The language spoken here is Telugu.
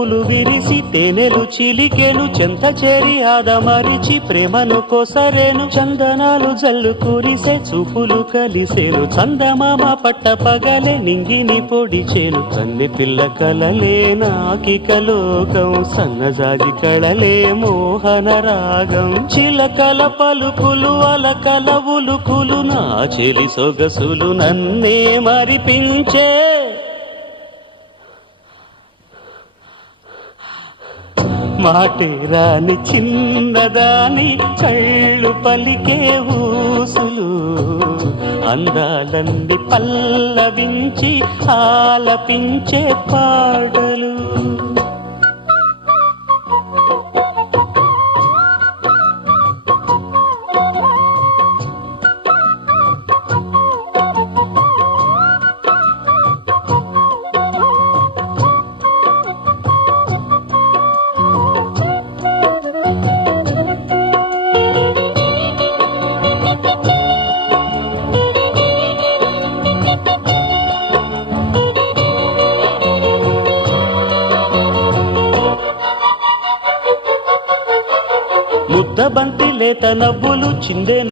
పువ్వులు విరిసి తేనెలు చిలికెను చెంత చేరి ఆదమరిచి ప్రేమను కోసరేను చందనాలు జల్లు కురిసే చూపులు కలిసేను చందమామ పట్ట పగలే నింగిని పొడిచేను కన్నె పిల్ల కలలే నాకిక లోకం సన్నజాజి కళలే మోహన రాగం చిలకల పలుకులు అలకల ఉలుకులు నా చెలి సొగసులు నన్నే మరిపించే మాటే రాని చిన్నదాని కళ్ళు పలికే ఊసులు అందాలన్నీ పల్లవించి ఆలపించే పాటలు ముద్దబంతి లేత నవ్వులు చిందే